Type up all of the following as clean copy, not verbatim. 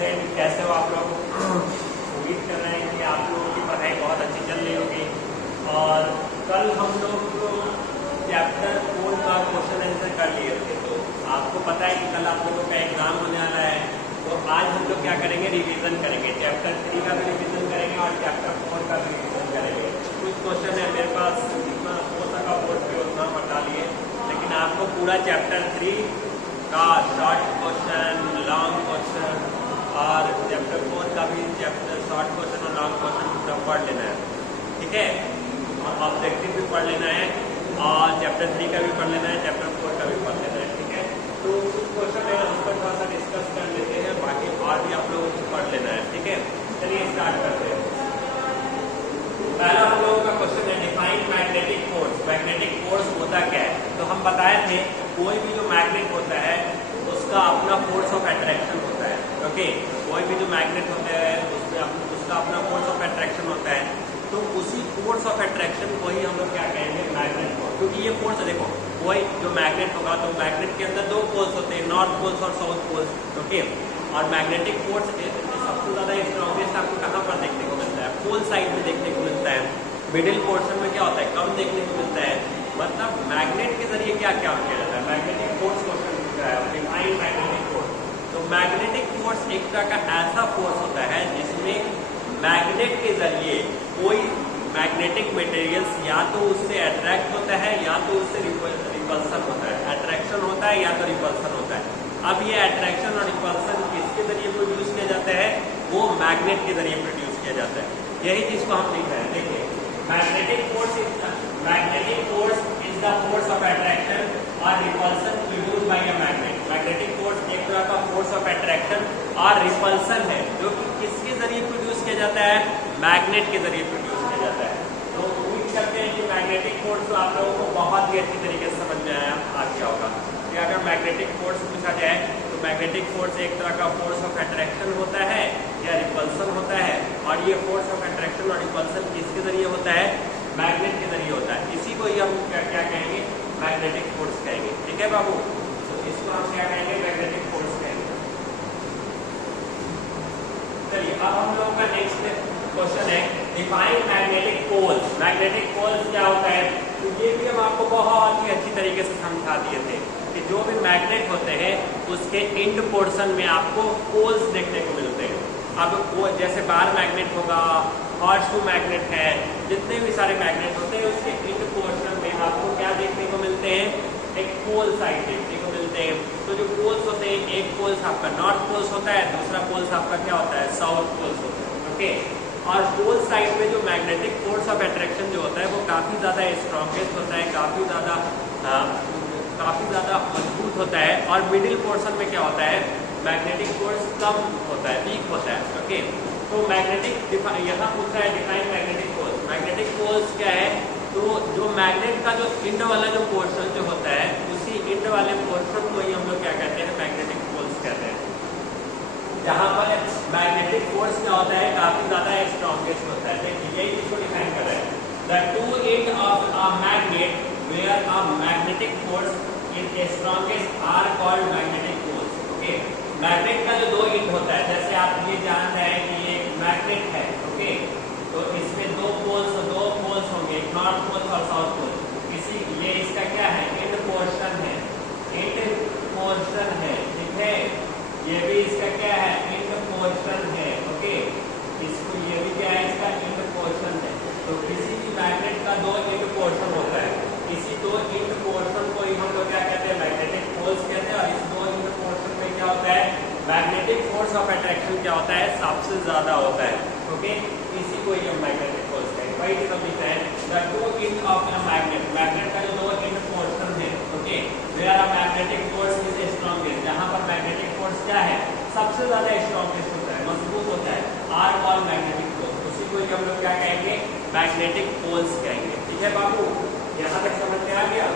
Student, कैसे हो आप लोग? उम्मीद कर रहे हैं कि आप लोगों की पढ़ाई बहुत अच्छी चल रही होगी। और कल हम लोग चैप्टर 4 का क्वेश्चन आंसर कर लिए थे। तो आपको पता है कि कल आप लोगों का एग्जाम होने वाला है। तो आज हम लोग क्या करेंगे, रिवीजन करेंगे। चैप्टर 3 का भी रिवीजन करेंगे और चैप्टर 4 का भी रिवीजन करेंगे। कुछ क्वेश्चन है मेरे पास, जितना हो सका बोर्ड पे उतना बता लिए, लेकिन आपको पूरा चैप्टर 3 का शॉर्ट क्वेश्चन, लॉन्ग क्वेश्चन और चैप्टर 4 का भी चैप्टर शॉर्ट क्वेश्चन और लॉन्ग क्वेश्चन पूरा पढ़ लेना है, ठीक है। ऑब्जेक्टिव भी पढ़ लेना है और चैप्टर 3 का भी पढ़ लेना है, चैप्टर 4 का भी पढ़ लेना है, ठीक है। तो कुछ क्वेश्चन है हम पर थोड़ा सा डिस्कस कर लेते हैं, बाकी और भी आप लोगों को पढ़ लेना है, ठीक है। चलिए स्टार्ट करते हैं। पहला हम लोगों का क्वेश्चन है, define magnetic force. Magnetic force होता क्या है? तो हम बताए थे कोई भी जो मैग्नेट होता है उसका अपना फोर्स ऑफ अट्रैक्शन होता है, ओके। कोई भी जो मैग्नेट होता है उसका अपना फोर्स ऑफ अट्रैक्शन होता है। तो उसी फोर्स ऑफ अट्रैक्शन को ही हम लोग क्या कहेंगे, मैग्नेट फोर्स। क्योंकि ये फोर्स देखो, कोई जो मैग्नेट होगा तो मैग्नेट के अंदर दो पोल्स होते हैं, नॉर्थ पोल्स और साउथ पोल्स, ओके। और मैग्नेटिक फोर्स सबसे ज्यादा स्ट्रॉन्गेस्ट आपको कहाँ पर देखने को मिलता है? पोल साइड में देखने को मिलता है। मिडिल पोर्शन में क्या होता है, कम देखने को मिलता है। मतलब मैग्नेट के जरिए क्या क्या किया जाता है? मैग्नेटिक फोर्स क्वेश्चन पूछा है, डिफाइन मैग्नेटिक फोर्स। तो मैग्नेटिक फोर्स एक तरह का ऐसा फोर्स होता है जिसमें मैग्नेट के जरिए कोई मैग्नेटिक मटेरियल्स या तो उससे अट्रैक्ट होता है या तो उससे रिपल्सन होता है। अट्रैक्शन होता है या तो रिपल्सन होता है। अब ये अट्रैक्शन और रिपल्सन किसके जरिए प्रोड्यूस किया जाता है? वो मैग्नेट के जरिए प्रोड्यूस किया जाता है। यही चीज को हम लिख रहे हैं, देखिए। Magnetic force is the force of attraction और repulsion produced by a magnet. Magnetic force एक तरह का फोर्स ऑफ अट्रैक्शन और रिपल्सन है जो कि किसके जरिए प्रोड्यूस किया जाता है? मैग्नेट के जरिए प्रोड्यूस किया जाता है। तो उम्मीद करते हैं कि मैग्नेटिक फोर्स तो आप लोगों को बहुत ही अच्छी तरीके से समझ में आ गया होगा कि अगर मैग्नेटिक फोर्स पूछा जाए तो मैग्नेटिक फोर्स एक तरह का फोर्स ऑफ अट्रैक्शन होता है या रिपल्सन होता है। और ये फोर्स ऑफ अट्रैक्शन और रिपल्सन किसके जरिए होता है? मैग्नेट के जरिए होता है। इसी को ही हम क्या कहेंगे? मैग्नेटिक फोर्स कहेंगे, ठीक है बाबू। तो इसको हम क्या कहेंगे? मैग्नेटिक फोर्स कहेंगे। चलिए अब हम लोगों का नेक्स्ट क्वेश्चन है, define magnetic poles. Magnetic poles क्या होता है? तो ये भी हम आपको बहुत ही अच्छी तरीके से समझा दिए थे कि जो भी मैग्नेट होते हैं उसके इंड पोर्शन में आपको पोल्स देखने को मिलते हैं। अब वो जैसे बार मैग्नेट होगा, हॉर्स शू मैग्नेट है, जितने भी सारे मैग्नेट होते हैं उसके इंड पोर्शन में आपको क्या देखने को मिलते हैं? एक पोल साइड देखने को मिलते हैं। तो जो पोल्स होते हैं, एक पोल्स आपका नॉर्थ पोल्स होता है, दूसरा पोल्स आपका क्या होता है? साउथ पोल्स होता है, ओके। और पोल साइड में जो मैग्नेटिक फोर्स ऑफ अट्रैक्शन जो होता है वो काफ़ी ज़्यादा स्ट्रॉन्गेस्ट होता है, काफ़ी ज़्यादा मजबूत होता है। और मिडिल पोर्शन में क्या होता है? मैग्नेटिक फोर्स कम होता है, वीक होता है, ओके। तो मैग्नेटिक यहाँ पूछा है define magnetic force. Magnetic force क्या है? तो जो मैग्नेट का जो इंड वाला जो पोर्शन जो होता है उसी इंड वाले पोर्शन को ही हम लोग क्या कहते हैं? मैग्नेटिक फोर्स कहते हैं। जहाँ पर मैग्नेटिक फोर्स क्या होता है? काफी ज्यादा स्ट्रॉन्गेस्ट होता है। देखिए यही चीज को डिफाइन कर रहा है, the two end of a magnet where a magnetic force is strongest are called magnetic force, okay. Magnet का जो दो एंड होता है, जैसे आप ये जान रहे हैं कि ये मैग्नेट है, ओके। तो इसमें दो पोल्स होंगे, एक नॉर्थ पोल और साउथ पोल। ये इसका क्या है? एंड पोर्शन है, एंड पोर्शन है, ठीक है। ये भी इसका क्या है? एंड पोर्शन है, ओके। इसको ये भी क्या है? इसका एंड पोर्शन है। तो किसी भी मैग्नेट का दो एंड पोर्शन होता है, इसी दो एंड पोर्शन को ही हम लोग क्या कहते हैं? मैग्नेटिक पोल्स कहते हैं। और इस दो एंड पोर्शन में क्या होता है? मैग्नेटिक फोर्स ऑफ अट्रैक्शन क्या होता है? सबसे ज्यादा होता है, ओके। इसी को ही हम मैग्नेटिक फोर्स कहेंगे। वही चीज हम लिखते हैं, the two end of a magnet. Magnet का जो दो एंड पोर्शन है, okay, where a magnetic force is strongest. जहां पर मैग्नेटिक फोर्स क्या है? सबसे ज्यादा स्ट्रॉन्गेस्ट होता है, मजबूत होता है, आर कॉल्ड मैग्नेटिक फोर्स। उसी को ही हम लोग क्या कहेंगे? मैग्नेटिक पोल्स कहेंगे, ठीक है बाबू। यहाँ तक समझ में आ गया?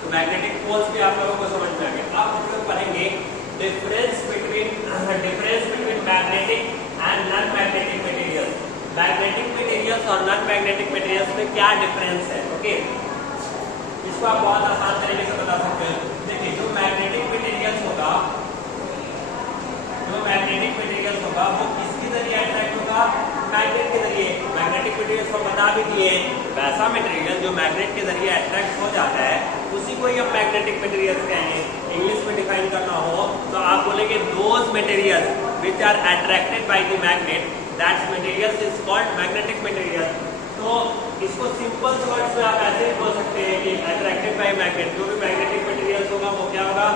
तो मैग्नेटिक पोल्स भी आप लोगों को समझ में आ गया। अब हम लोग पढ़ेंगे difference between magnetic and non magnetic materials. Magnetic materials और नॉन मैग्नेटिक मटेरियल्स में क्या डिफरेंस है, ओके। इसको आप बहुत आसान तरीके से बता सकते हैं। देखिए जो मैग्नेटिक मटेरियल्स होगा, जो मैग्नेटिक मटेरियल होगा वो किसके जरिए अट्रैक्ट होगा, मैग्नेट के जरिए। मैग्नेटिक मटेरियल को बता भी दिए, वैसा मटेरियल जो मैग्नेट के जरिए अट्रैक्ट हो जाता है उसी को ही हम मैग्नेटिक मटेरियल्स कहेंगे। इंग्लिश में डिफाइन करना हो तो आप बोलेंगे those materials which are attracted by the magnet, that materials is called magnetic material। तो इसको सिंपल वर्ड्स में आप ऐसे ही बोल सकते हैं कि अट्रैक्टेड बाय मैग्नेट, जो भी मैग्नेटिक मटेरियल्स होगा वो क्या होगा,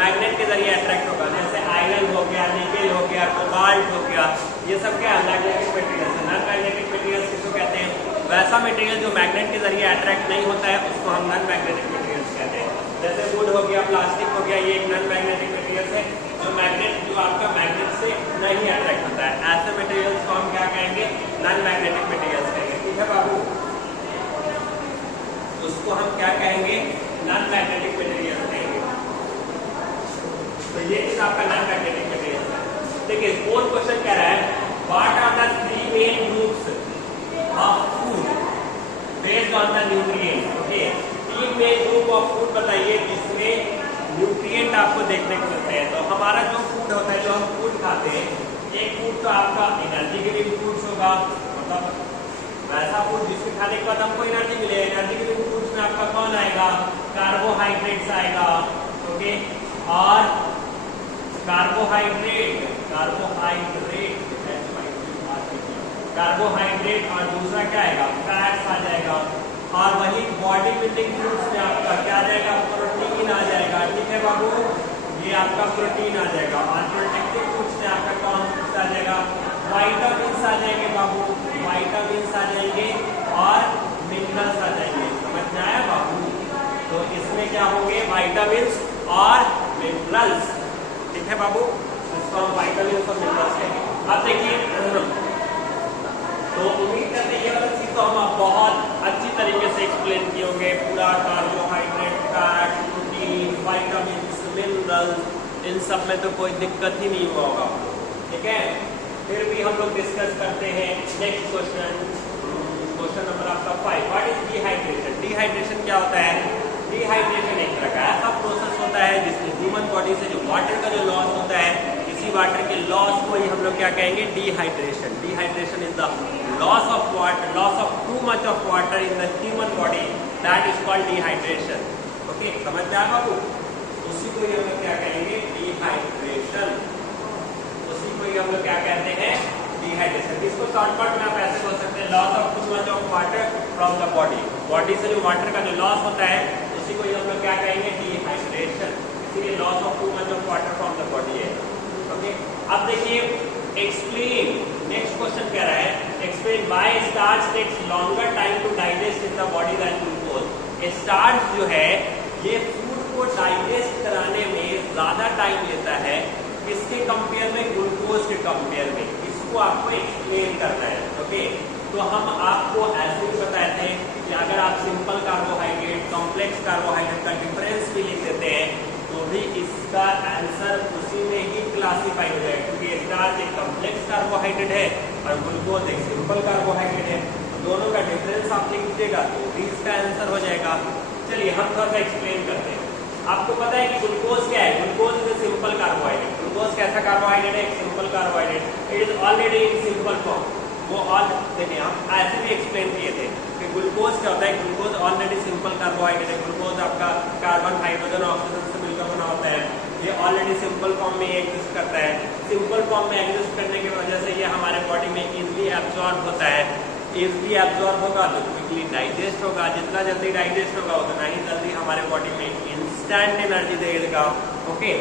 मैग्नेट के जरिए अट्रैक्ट होगा। जैसे आयरन हो गया, निकेल हो गया, कोबाल्ट हो गया, ये सब क्या मैग्नेटिक मटेरियल्स है। नॉन मैग्नेटिक मटेरियल्स किसको कहते हैं, वैसा मटेरियल जो मैग्नेट के जरिए अट्रैक्ट नहीं होता है उसको हम नॉन मैग्नेटिक मटेरियल्स कहते हैं। जैसे वुड हो गया, प्लास्टिक हो गया, ये एक नॉन मैग्नेटिक मटेरियल्स है जो मैग्नेट जो आपका मैग्नेट से नहीं अट्रैक्ट होता है। ऐसे मटेरियल्स को हम क्या कहेंगे, नॉन मैग्नेटिक मटेरियल्स कहेंगे। ठीक है बाबू, उसको हम क्या कहेंगे, नॉन मैग्नेटिक मटेरियल्स कहेंगे। तो ये चीज आपका नॉन मैग्नेटिक मटेरियल्स है। देखिए फोर्थ क्वेश्चन कह रहा है what are the three main groups of food based on the nutrient. Okay, तीन मेन ग्रुप ऑफ फूड बताइए जिसमें न्यूट्रिएंट आपको देखने को मिलते हैं। तो हमारा जो फूड होता है, जो हम फूड खाते हैं, एक फूड तो आपका एनर्जी गिविंग फूड्स होगा, मतलब वैसा फूड जिसके खाने के बाद हमको एनर्जी मिले। एनर्जी गिविंग फूड्स में आपका कौन आएगा, कार्बोहाइड्रेट्स आएगा। ओके, और कार्बोहाइड्रेट और दूसरा क्या आएगा, फैट्स आ जाएगा। और वही बॉडी बिल्डिंग फूड्स में आपका क्या आ जाएगा, प्रोटीन आ जाएगा। ठीक है बाबू, ये आपका प्रोटीन आ जाएगा। और प्रोटेक्टिव फूड्स में आपका कौन आ जाएगा, वाइटामिन्स आ जाएंगे बाबू, वाइटामिन्स आ जाएंगे और मिनरल्स आ जाएंगे। समझ में आया बाबू, तो इसमें क्या होंगे, वाइटामिन्स और मिनरल्स। ठीक है बाबू, इसको हम वाइटामिन्स और मिनरल्स कहेंगे। अब देखिए, तो उम्मीद करते हैं ये वाला चीज तो हम बहुत अच्छी तरीके से एक्सप्लेन किए होंगे। पूरा carbohydrate, fat, protein, vitamins, minerals, इन सब में तो कोई दिक्कत ही नहीं हुआ होगा। ठीक है, फिर भी हम लोग डिस्कस करते हैं नेक्स्ट क्वेश्चन, क्वेश्चन नंबर आपका 5। What is dehydration. डिहाइड्रेशन क्या होता है, डिहाइड्रेशन एक तरह का ऐसा प्रोसेस होता है जिसमें ह्यूमन बॉडी से जो वाटर का जो लॉस होता है, इसी वाटर के लॉस को ही हम लोग क्या कहेंगे, dehydration. Dehydration is the loss of water, loss of too much of water in the human body, that is called dehydration. Okay, समझ में आया बाबू, उसी को ही हम लोग क्या कहेंगे, डिहाइड्रेशन। उसी को ही हम लोग क्या कहते हैं, डिहाइड्रेशन। इसको शॉर्टकट में आप ऐसे बोल सकते हैं, loss of too much of water from the body. Body से जो वाटर का जो लॉस होता है उसी को ही हम लोग क्या कहेंगे, डिहाइड्रेशन। इसीलिए loss of too much of water from the body है। ओके, अब देखिए एक्सप्लेन, नेक्स्ट क्वेश्चन कह रहा है explain why starch takes longer time to digest in the body than glucose. Starch जो है ये फूड को डाइजेस्ट कराने में ज्यादा टाइम लेता है किसके कंपेयर में, ग्लूकोज के कंपेयर में। इसको आपको एक्सप्लेन करना है। ओके, तो हम आपको ऐसे भी बताए थे कि अगर आप सिंपल कार्बोहाइड्रेट, कॉम्प्लेक्स कार्बोहाइड्रेट का डिफरेंस भी लिख देते हैं तो भी इसका आंसर उसी में ही क्लासीफाई हो जाएगा, क्योंकि स्टार्च एक कॉम्प्लेक्स कार्बोहाइड्रेट है और ग्लूकोज एक सिंपल कार्बोहाइड्रेट है। तो दोनों का डिफरेंस आप लिख दीजिएगा तो भी इसका आंसर हो जाएगा। चलिए हम थोड़ा सा एक्सप्लेन करते हैं। आपको पता है कि ग्लूकोज क्या है, glucose is a simple carbohydrate. Glucose कैसा कार्बोहाइड्रेट है, एक simple carbohydrate. It is already in simple form. वो ऑल देखिए हम ऐसे भी एक्सप्लेन किए थे कि ग्लूकोज क्या होता है, ग्लूकोज ऑलरेडी सिंपल कार्बोहाइड्रेट है। ग्लूकोज आपका कार्बन, हाइड्रोजन, ऑक्सीजन से मिलकर बना होता है। ये ऑलरेडी सिंपल फॉर्म में एग्जिस्ट करता है। सिंपल फॉर्म में एग्जिस्ट करने की वजह से ये हमारे बॉडी में इजिली एब्जॉर्ब होता है। इजिली एब्जॉर्ब होगा तो क्विकली डाइजेस्ट होगा। जितना जल्दी डाइजेस्ट होगा उतना ही जल्दी हमारे बॉडी में इंस्टेंट एनर्जी देगा। ओके,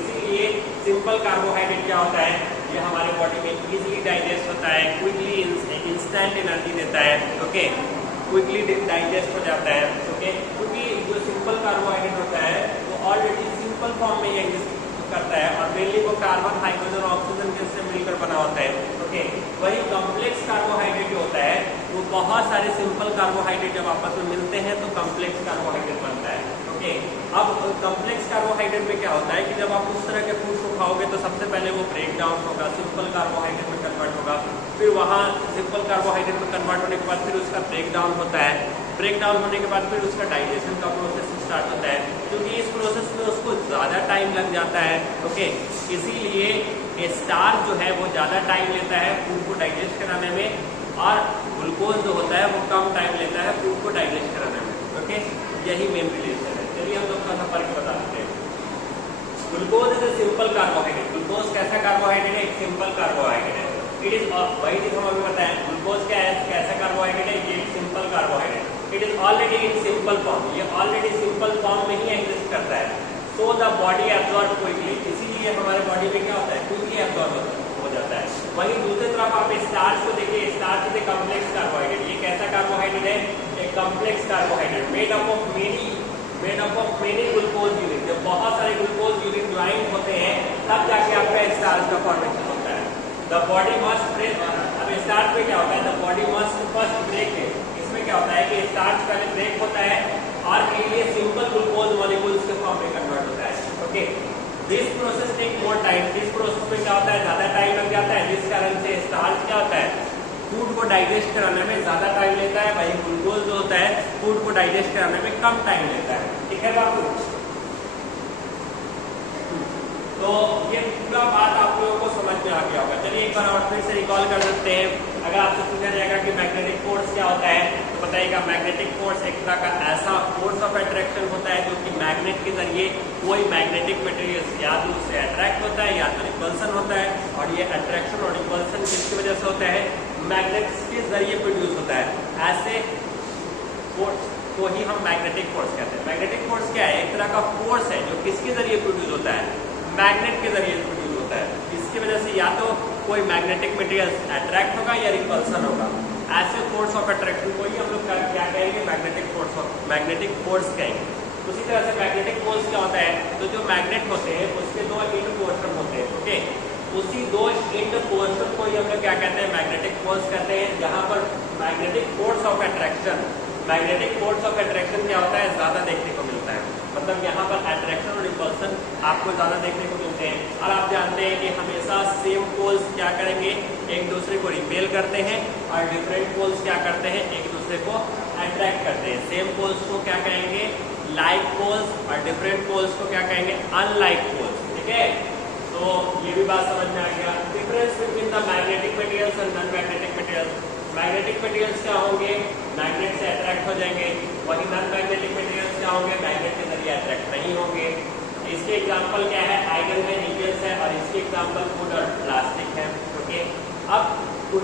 इसीलिए सिंपल कार्बोहाइड्रेट क्या होता है, ये हमारे बॉडी में इजीली डाइजेस्ट होता है, क्विकली इंस्टेंट एनर्जी देता है। ओके, क्विकली डाइजेस्ट हो जाता है। ओके, क्योंकि जो सिंपल कार्बोहाइड्रेट होता है वो ऑलरेडी सिंपल फॉर्म में एग्जिस्ट करता है और मेनली वो कार्बन, हाइड्रोजन, ऑक्सीजन गैस से मिलकर बना होता है। ओके, वही कॉम्प्लेक्स कार्बोहाइड्रेट जो होता है वो बहुत सारे सिंपल कार्बोहाइड्रेट जब आपस में मिलते हैं तो कॉम्प्लेक्स कार्बोहाइड्रेट बनता है। ओके, अब कॉम्प्लेक्स कार्बोहाइड्रेट में क्या होता है कि जब आप उस तरह के फूड को खाओगे तो सबसे पहले वो ब्रेक डाउन होगा, सिंपल कार्बोहाइड्रेट में कन्वर्ट होगा। फिर वहाँ सिंपल कार्बोहाइड्रेट में कन्वर्ट होने के बाद फिर उसका ब्रेक डाउन होता है। ब्रेक डाउन होने के बाद फिर उसका डाइजेशन का प्रोसेस स्टार्ट होता है, क्योंकि इस प्रोसेस में उसको ज़्यादा टाइम लग जाता है। ओके, इसीलिए स्टार्च जो है वो ज़्यादा टाइम लेता है फूड को डाइजेस्ट कराने में, और ग्लूकोज जो होता है वो कम टाइम लेता है फूड को डाइजेस्ट कराने में। ओके, यही मेन रिलेशन है। चलिए हम लोग का फर्क बता देते हैं। Glucose is a simple carbohydrate. Glucose कैसा कार्बोहाइड्रेट है? एक सिंपल कार्बोहाइड्रेट है। इट इज वही चीज हम अभी बताएं, ग्लूकोज क्या है, कैसा कार्बोहाइड्रेट है? ये एक simple carbohydrate. It is already in simple form, ये ऑलरेडी सिंपल फॉर्म में ही एग्जिस्ट करता है। So the body absorb quickly, इसीलिए हमारे बॉडी में क्या होता है, क्विकली एब्जॉर्ब हो जाता है। वहीं दूसरी तरफ आप स्टार्च को देखिए, starch is a complex carbohydrate. ये कैसा कार्बोहाइड्रेट है? एक complex carbohydrate made up of many glucose unit. जब बहुत सारे ग्लूकोज यूनिट ज्वाइन होते हैं तब जाके आपका स्टार्च का फॉर्मेशन होता है। द बॉडी मस्ट ब्रेक, अब स्टार्च में क्या होता है, the body must first break है। इसमें क्या होता है कि स्टार्च पहले ब्रेक होता है और के लिए सिंपल ग्लूकोज मॉलिक्यूल्स के फॉर्म में कन्वर्ट होता है। Okay, this process take more time. This process में क्या होता है, ज्यादा टाइम लग जाता है, जिस कारण से स्टार्च क्या होता है, फूड को डाइजेस्ट कराने में ज्यादा टाइम लेता है। वही ग्लूकोज जो होता है फूड को डाइजेस्ट कराने में कम टाइम लेता है। ठीक है बाबू, तो ये पूरा बात आप लोगों को समझ में आ गया होगा। चलिए एक बार और फिर से रिकॉल कर सकते हैं। अगर आपसे पूछा जाएगा कि मैग्नेटिक फोर्स क्या होता है, तो बताइएगा मैग्नेटिक फोर्स एक तरह का ऐसा फोर्स ऑफ अट्रैक्शन होता है जो कि मैग्नेट के जरिए कोई मैग्नेटिक मटेरियल या तो उससे अट्रैक्ट होता है या तो रिपल्सन होता है। और ये अट्रैक्शन और रिपल्सन किसकी वजह से होता है, मैग्नेट्स के जरिए प्रोड्यूस होता है। ऐसे फोर्स को ही हम मैग्नेटिक फोर्स कहते हैं। मैग्नेटिक फोर्स क्या है, एक तरह का फोर्स है जो किसके जरिए प्रोड्यूस होता है, मैग्नेट के जरिए प्रोड्यूस होता है। इसकी वजह से या तो कोई मैग्नेटिक मटेरियल अट्रैक्ट होगा या रिपल्सन होगा। ऐसे फोर्स ऑफ अट्रैक्शन को ही हम लोग क्या कहेंगे, मैग्नेटिक फोर्स कहेंगे। उसी तरह से मैग्नेटिक फोर्स क्या होता है, तो जो मैग्नेट होते हैं उसके दो इंड पोर्शन होते हैं। ओके, उसी दो इंड पोर्शन को ही हम लोग क्या कहते हैं, मैग्नेटिक फोर्स कहते हैं। जहां पर मैग्नेटिक फोर्स ऑफ अट्रैक्शन क्या होता है, ज्यादा देखने को मिलता है। मतलब यहाँ पर अट्रैक्शन और रिपल्सन आपको ज्यादा देखने को मिलते हैं। और आप जानते हैं कि हमेशा सेम पोल्स क्या करेंगे, एक दूसरे को रिपेल करते हैं, और डिफरेंट पोल्स क्या करते हैं, एक दूसरे को अट्रैक्ट करते हैं। सेम पोल्स को क्या कहेंगे, लाइक पोल्स, और डिफरेंट पोल्स को क्या कहेंगे, अनलाइक पोल्स। ठीक है, तो ये भी बात समझ में आ गया। Difference between the magnetic materials and non magnetic materials. Magnetic materials क्या होंगे, मैग्नेट से अट्रैक्ट हो जाएंगे। वही नॉन मैग्नेटिक मटेरियल्स क्या होंगे, मैग्नेट के जरिए अट्रैक्ट नहीं होंगे। इसके एग्जांपल क्या है, आयरन है, निकल है, और इसके एग्जांपल फूड और प्लास्टिक है। ओके, अब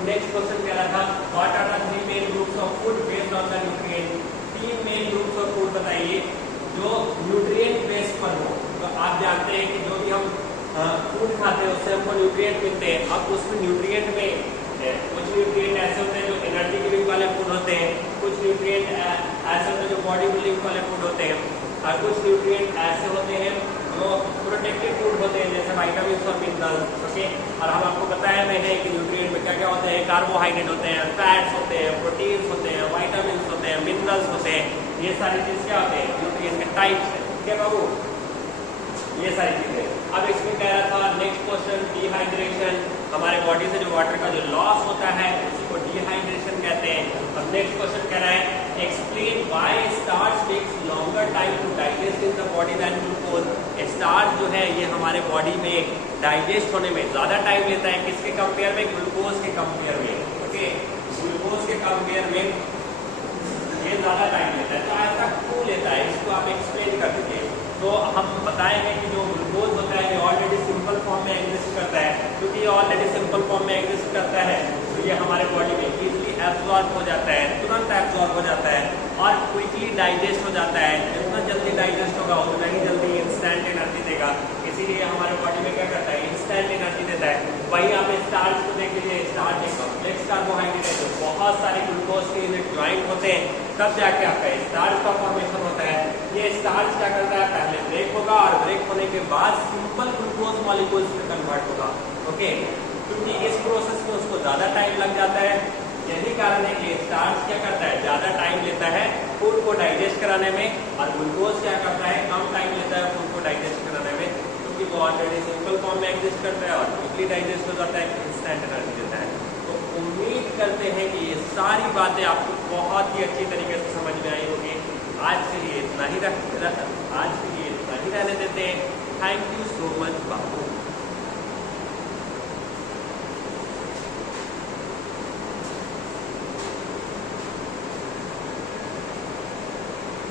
नेक्स्ट क्वेश्चन कह रहा था, what are the three main groups of food based on the nutrient. तीन मेन ग्रुप्स ऑफ फूड बताइए जो न्यूट्रिएंट बेस्ड पर हो। तो आप जानते हैं कि जो भी हम फूड खाते हैं उससे हमको न्यूट्रिएंट मिलते हैं। अब उसमें न्यूट्रिएंट में कुछ न्यूट्रिएंट ऐसे होते हैं जो एनर्जी गिविंग वाले फूड होते हैं, कुछ न्यूट्रिएंट ऐसे होते हैं जो बॉडी बिल्डिंग वाले फूड होते हैं, और कुछ न्यूट्रिएंट ऐसे होते हैं जो प्रोटेक्टिव फूड होते हैं, जैसे विटामिन और मिनरल्स। ओके, और हम आपको बताया मैंने कि न्यूट्रिएंट में क्या क्या होते हैं, कार्बोहाइड्रेट होते हैं, फैट्स होते हैं, प्रोटीन्स होते हैं, विटामिन होते हैं, मिनरल्स होते हैं। ये सारी चीज क्या होते हैं, न्यूट्रिएंट के टाइप्स है। ठीक है बाबू, ये सारी चीजें। अब इसमें कह रहा था नेक्स्ट क्वेश्चन, डिहाइड्रेशन। हमारे बॉडी से जो वाटर का जो लॉस होता है उसी को डिहाइड्रेशन कहते हैं। अब नेक्स्ट क्वेश्चन कह रहा है, explain why starch takes longer time to digest in the body than glucose. Starch जो है ये हमारे बॉडी में डाइजेस्ट होने में ज्यादा टाइम लेता है, किसके कंपेयर में, ग्लूकोज के कंपेयर में। ओके, ग्लूकोज के कंपेयर में ये ज्यादा टाइम लेता है। तो ऐसा क्यों लेता है, इसको आप एक्सप्लेन कर दीजिए। तो हम बताएंगे कि जो ग्लूकोज होता है ये ऑलरेडी सिंपल फॉर्म में एग्जिस्ट करता है। क्योंकि ये ऑलरेडी सिंपल फॉर्म में एग्जिस्ट करता है तो ये हमारे बॉडी में इजीली एब्जॉर्ब हो जाता है, तुरंत एब्जॉर्ब हो जाता है, और क्विकली डाइजेस्ट हो जाता है। जितना जल्दी डाइजेस्ट होगा उतना ही जल्दी इंस्टेंट एनर्जी देगा। इसीलिए हमारे बॉडी में क्या करता है, इंस्टेंट एनर्जी देता है। वही आप स्टार्च को देख लीजिए, स्टार्च एक कॉम्प्लेक्स कार्बोहाइड्रेट है जो बहुत सारे ग्लूकोज के यूनिट ज्वाइंट होते हैं, तब जाके आपका स्टार्च का फॉर्मेशन होता है। ये स्टार्च क्या करता है, पहले ब्रेक होगा और ब्रेक होने के बाद सिंपल ग्लूकोज मॉलिक्यूल्स में कन्वर्ट होगा। ओके, क्योंकि इस प्रोसेस में उसको ज्यादा टाइम लग जाता है, यही कारण है कि स्टार्च क्या करता है, ज्यादा टाइम लेता है फूड को डाइजेस्ट कराने में, और ग्लूकोज क्या करता है, कम टाइम लेता है फूड को डाइजेस्ट कराने में, क्योंकि वो ऑलरेडी सिंपल फॉर्म में एग्जिस्ट करता है और क्विकली डाइजेस्ट हो जाता है, इंस्टेंट एनर्जी देता है। तो उम्मीद करते हैं कि ये सारी बातें आपको बहुत ही अच्छी तरीके से समझ में आज के लिए इतना ही रहने देते हैं। Thank you